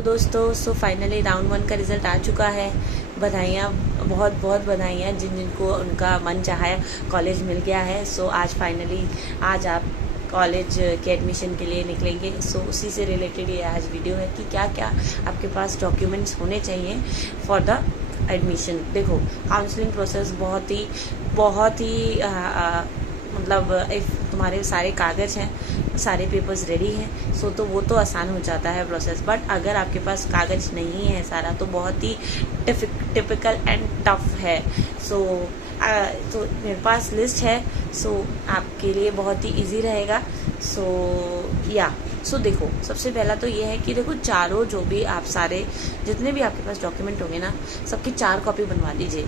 तो दोस्तों finally round 1 का रिज़ल्ट आ चुका है। बधाइयाँ, बहुत बहुत बधाइयाँ जिनको उनका मन चाहा कॉलेज मिल गया है। आज फाइनली आज आप कॉलेज के एडमिशन के लिए निकलेंगे। उसी से रिलेटेड ये आज वीडियो है कि क्या क्या आपके पास डॉक्यूमेंट्स होने चाहिए फॉर द एडमिशन। देखो, काउंसलिंग प्रोसेस बहुत ही मतलब इफ़ तुम्हारे सारे कागज़ हैं, सारे पेपर्स रेडी हैं तो वो तो आसान हो जाता है प्रोसेस। बट अगर आपके पास कागज़ नहीं है सारा तो बहुत ही टिपिकल एंड टफ है। तो मेरे पास लिस्ट है, आपके लिए बहुत ही इजी रहेगा। देखो, सबसे पहला तो ये है कि देखो, चारों जो भी आप सारे जितने भी आपके पास डॉक्यूमेंट होंगे ना, सबकी 4 कॉपी बनवा लीजिए।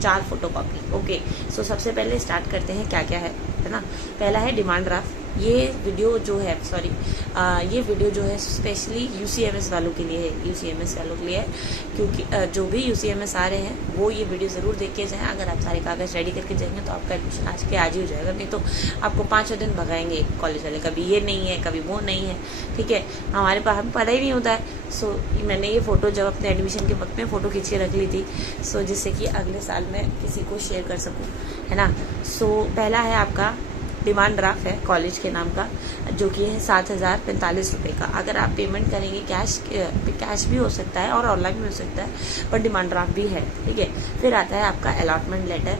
4 फोटो कॉपी। ओके, सबसे पहले स्टार्ट करते हैं क्या क्या है ना। पहला है डिमांड ड्राफ्ट। ये वीडियो जो है स्पेशली यूसीएमएस वालों के लिए है। यूसीएमएस वालों के लिए है क्योंकि जो भी यूसीएमएस आ रहे हैं वो ये वीडियो ज़रूर देख के जाएँ। अगर आप सारे कागज़ रेडी करके जाएंगे तो आपका एडमिशन आज ही हो जाएगा, नहीं तो आपको 5 दिन भगाएंगे कॉलेज वाले। कभी ये नहीं है, कभी वो नहीं है। ठीक है, हमें पता ही नहीं होता है। मैंने ये फ़ोटो जब अपने एडमिशन के वक्त में फ़ोटो खींच के रख ली थी, जिससे कि अगले साल मैं किसी को शेयर कर सकूँ, है ना। पहला है आपका डिमांड ड्राफ्ट है कॉलेज के नाम का, जो कि है 7,045 रुपये का। अगर आप पेमेंट करेंगे कैश भी हो सकता है और ऑनलाइन भी हो सकता है, पर डिमांड ड्राफ्ट भी है। ठीक है, फिर आता है आपका अलॉटमेंट लेटर।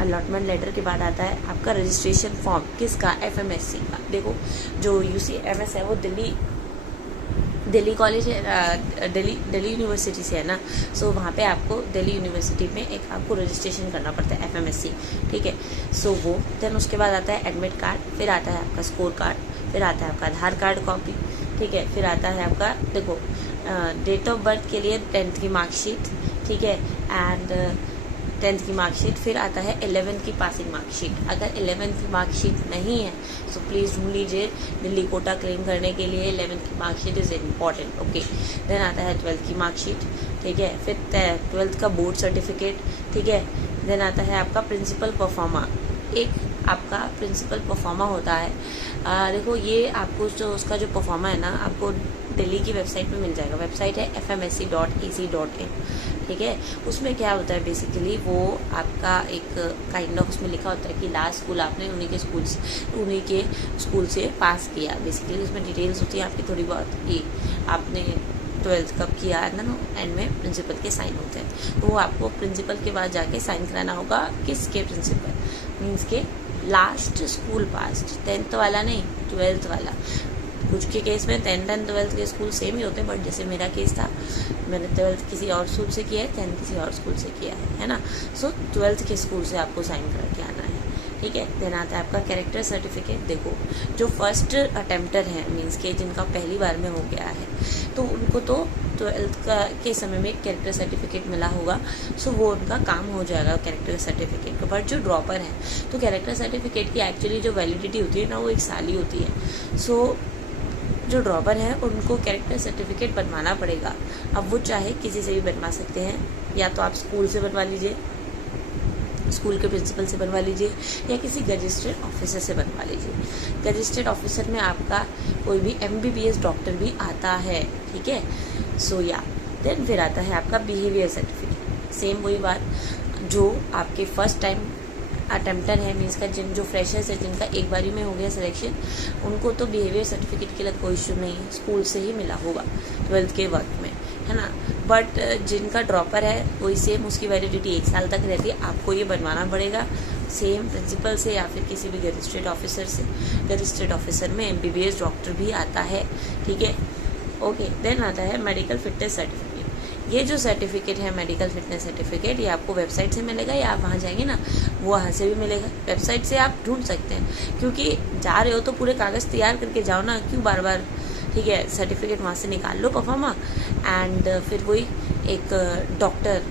अलॉटमेंट लेटर के बाद आता है आपका रजिस्ट्रेशन फॉर्म। किसका? FMSC का। देखो, जो UCMS है वो दिल्ली कॉलेज है, दिल्ली यूनिवर्सिटी से है ना। वहाँ पे आपको दिल्ली यूनिवर्सिटी में एक आपको रजिस्ट्रेशन करना पड़ता है, FMSC। ठीक है, वो देन उसके बाद आता है एडमिट कार्ड, फिर आता है आपका स्कोर कार्ड, फिर आता है आपका आधार कार्ड कॉपी। ठीक है, फिर आता है आपका देखो डेट ऑफ बर्थ के लिए 10th की मार्कशीट। ठीक है, एंड 10th की मार्कशीट। फिर आता है 11th की पासिंग मार्कशीट। अगर 11th की मार्कशीट नहीं है तो प्लीज़ ढूंढ लीजिए। दिल्ली कोटा क्लेम करने के लिए 11th की marksheet is important. Okay, then आता है 12th की मार्कशीट। ठीक है, फिर 12th का बोर्ड सर्टिफिकेट। ठीक है, देन आता है आपका प्रिंसिपल परफॉर्मा। एक आपका प्रिंसिपल परफॉर्मा होता है। देखो, ये आपको उसका जो परफॉर्मा है ना, आपको दिल्ली की वेबसाइट पे मिल जाएगा। वेबसाइट है fmsc.ac.in। ठीक है, उसमें क्या होता है बेसिकली, वो आपका एक काइंड ऑफ उसमें लिखा होता है कि लास्ट स्कूल आपने उन्हीं के स्कूल से पास किया। बेसिकली उसमें डिटेल्स होती है आपकी थोड़ी बहुत कि आपने 12th कब किया है ना। एंड में प्रिंसिपल के साइन होते हैं, तो वो आपको प्रिंसिपल के बाद जाके साइन कराना होगा। किसके? प्रिंसिपल मीन्स के लास्ट स्कूल पास, 10th वाला नहीं, 12th वाला। कुछ के केस में 10th एंड 12th के स्कूल सेम ही होते हैं, बट जैसे मेरा केस था, मैंने 12th किसी और स्कूल से किया है, 10th किसी और स्कूल से किया है ना। 12th के स्कूल से आपको साइन करा के आना है। ठीक है, देन आता है आपका कैरेक्टर सर्टिफिकेट। देखो, जो फर्स्ट अटेम्प्टर हैं मीन्स के जिनका पहली बार में हो गया है, तो उनको तो 12th के समय में कैरेक्टर सर्टिफिकेट मिला होगा। वो उनका काम हो जाएगा कैरेक्टर सर्टिफिकेट का। बट जो ड्रॉपर है, तो कैरेक्टर सर्टिफिकेट की एक्चुअली जो वैलिडिटी होती है ना, वो 1 साल ही होती है। जो ड्रॉपर है उनको कैरेक्टर सर्टिफिकेट बनवाना पड़ेगा। अब वो चाहे किसी से भी बनवा सकते हैं, या तो आप स्कूल से बनवा लीजिए, स्कूल के प्रिंसिपल से बनवा लीजिए, या किसी रजिस्टर्ड ऑफिसर से बनवा लीजिए। रजिस्टर्ड ऑफिसर में आपका कोई भी MBBS डॉक्टर भी आता है। ठीक है, देन फिर आता है आपका बिहेवियर सर्टिफिकेट। सेम वही बात, जो आपके फर्स्ट टाइम अटेम्प्टर है मीन्स का जो फ्रेशर्स है, जिनका एक बारी में हो गया सिलेक्शन, उनको तो बिहेवियर सर्टिफिकेट के लिए कोई इशू नहीं है, स्कूल से ही मिला होगा 12th के वक्त में, है ना। बट जिनका ड्रॉपर है वही सेम, उसकी वैलिडिटी 1 साल तक रहती है। आपको ये बनवाना पड़ेगा सेम प्रिंसिपल से या फिर किसी भी रजिस्टर्ड ऑफिसर से। रजिस्टर्ड ऑफिसर में MBBS डॉक्टर भी आता है। ठीक है, ओके, देन आता है मेडिकल फिटनेस सर्टिफिकेट। ये जो सर्टिफिकेट है मेडिकल फिटनेस सर्टिफिकेट, ये आपको वेबसाइट से मिलेगा, या आप वहाँ जाएंगे ना, वो वहाँ से भी मिलेगा। वेबसाइट से आप ढूंढ सकते हैं, क्योंकि जा रहे हो तो पूरे कागज़ तैयार करके जाओ ना, क्यों बार बार। ठीक है, सर्टिफिकेट वहाँ से निकाल लो परफॉर्मा, एंड फिर वही एक डॉक्टर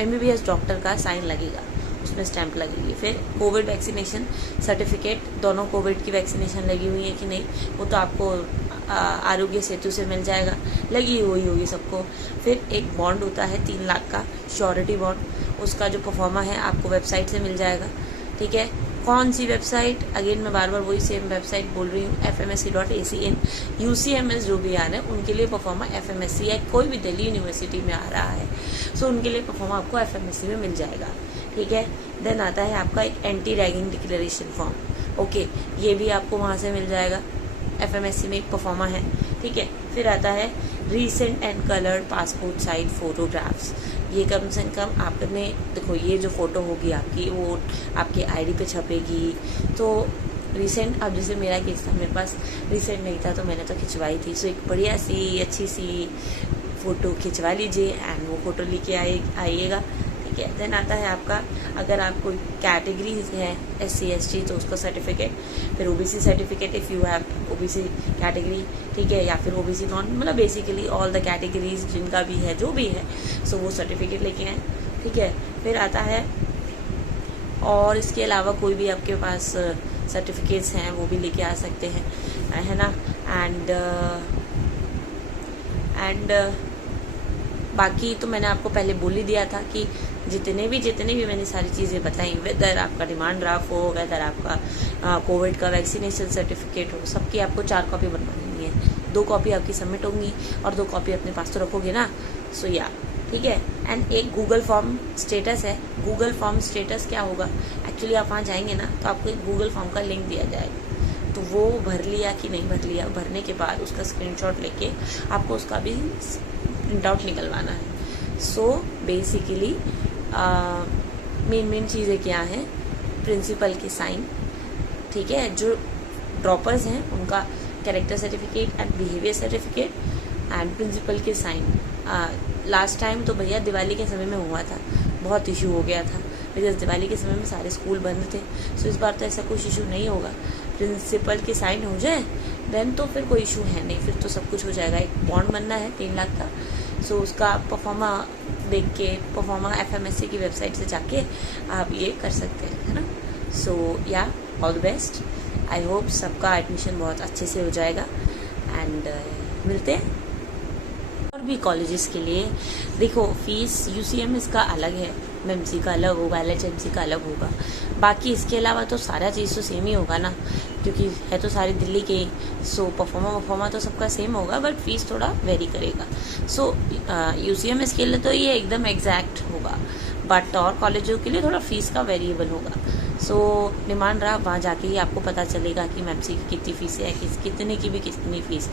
MBBS डॉक्टर का साइन लगेगा, उसमें स्टैंप लगेगी। फिर कोविड वैक्सीनेशन सर्टिफिकेट, दोनों कोविड की वैक्सीनेशन लगी हुई है कि नहीं, वो तो आपको आरोग्य सेतु से मिल जाएगा, लगी हुई होगी सबको। फिर एक बॉन्ड होता है 3 लाख का, श्योरिटी बॉन्ड, उसका जो परफॉर्मा है आपको वेबसाइट से मिल जाएगा। ठीक है, कौन सी वेबसाइट, अगेन मैं बार बार वही सेम वेबसाइट बोल रही हूँ, fmsc.ac/in। UCMS जो भी आ रहे हैं उनके लिए परफॉर्मा FMSC या कोई भी दिल्ली यूनिवर्सिटी में आ रहा है, सो उनके लिए परफॉर्मा आपको FMSC में मिल जाएगा, ठीक है। देन आता है आपका एक anti ragging declaration form, okay, ये भी आपको वहाँ से मिल जाएगा, FMSC में एक परफॉर्मा है, ठीक है। फिर आता है recent and coloured passport size photographs. ये कम से कम आपने देखो, ये जो फ़ोटो होगी आपकी वो आपके आईडी पे छपेगी, तो रिसेंट, अब जैसे मेरा केस था, मेरे पास रिसेंट नहीं था तो मैंने तो खिंचवाई थी, सो एक बढ़िया सी अच्छी सी फ़ोटो खिंचवा लीजिए एंड वो फ़ोटो लेके आइएगा, ठीक है। देन आता है आपका, अगर आप कोई कैटेगरी है SC ST तो उसका सर्टिफिकेट, फिर OBC certificate if you have OBC category, ठीक है, या फिर OBC नॉन, मतलब बेसिकली ऑल द कैटेगरीज जिनका भी है, जो भी है, सो वो सर्टिफिकेट लेके आए, ठीक है। फिर आता है, और इसके अलावा कोई भी आपके पास सर्टिफिकेट्स हैं वो भी लेके आ सकते हैं, है ना। एंड बाकी तो मैंने आपको पहले बोल ही दिया था कि जितने भी मैंने सारी चीज़ें बताई, वेदर आपका डिमांड ड्राफ्ट हो, वेदर आपका कोविड का वैक्सीनेशन सर्टिफिकेट हो, सबकी आपको 4 कॉपी बनवानी है। 2 कॉपी आपकी सबमिट होंगी और 2 कॉपी अपने पास तो रखोगे ना, सो या, ठीक है। एंड एक गूगल फॉर्म स्टेटस है। गूगल फॉर्म स्टेटस क्या होगा, एक्चुअली आप वहाँ जाएंगे ना तो आपको एक गूगल फॉर्म का लिंक दिया जाएगा, तो वो भर लिया कि नहीं भर लिया, भरने के बाद उसका स्क्रीनशॉट लेके आपको उसका भी प्रिंट आउट निकलवाना है। सो बेसिकली मेन चीज़ें क्या हैं, प्रिंसिपल की साइन, ठीक है, जो ड्रॉपर्स हैं उनका character certificate and behaviour certificate and principal के साइन। लास्ट टाइम तो भैया दिवाली के समय में हुआ था, बहुत इशू हो गया था, बिकॉज दिवाली के समय में सारे स्कूल बंद थे, सो इस बार तो ऐसा कुछ इशू नहीं होगा। प्रिंसिपल के साइन हो जाए देन तो फिर कोई इशू है नहीं, फिर तो सब कुछ हो जाएगा। एक बॉन्ड बनना है 3 लाख का, सो उसका परफॉर्मा देख के, परफॉर्मा FMSC की वेबसाइट से जाके आप ये कर सकते हैं, है ना। सो या, all the best. I hope सबका एडमिशन बहुत अच्छे से हो जाएगा एंड मिलते हैं। और भी कॉलेजेस के लिए देखो, फीस UCMS का अलग है, MMC का अलग होगा, LHMC का अलग होगा, बाकी इसके अलावा तो सारा चीज़ तो सेम ही होगा ना, क्योंकि है तो सारी दिल्ली के, सो परफॉर्मा तो सबका सेम होगा, बट फीस थोड़ा वेरी करेगा। सो UCMS के लिए तो ये एकदम एग्जैक्ट होगा, बट और कॉलेजों के लिए थोड़ा फीस का वेरिएबल होगा। सो डिमांड रहा, वहाँ जाके ही आपको पता चलेगा कि MMC की कितनी फीस है, कितने की भी कितनी फीस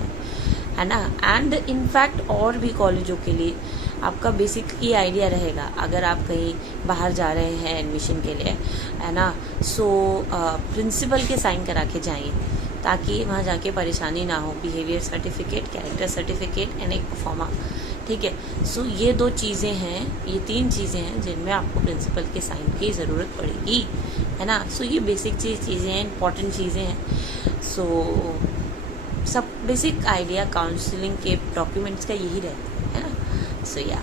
है ना। एंड इनफैक्ट और भी कॉलेजों के लिए आपका बेसिक ही आइडिया रहेगा, अगर आप कहीं बाहर जा रहे हैं एडमिशन के लिए, है ना। सो प्रिंसिपल के साइन करा के जाइए, ताकि वहाँ जाके परेशानी ना हो। Behaviour certificate, character certificate and एक परफॉर्मा, ठीक है। सो ये 2 चीज़ें हैं, ये 3 चीज़ें हैं जिनमें आपको प्रिंसिपल के साइन की ज़रूरत पड़ेगी, है ना। सो ये बेसिक चीज़ें हैं, इंपॉर्टेंट चीज़ें हैं। सो सब बेसिक आइडिया काउंसलिंग के डॉक्यूमेंट्स का यही रहता है ना। सो या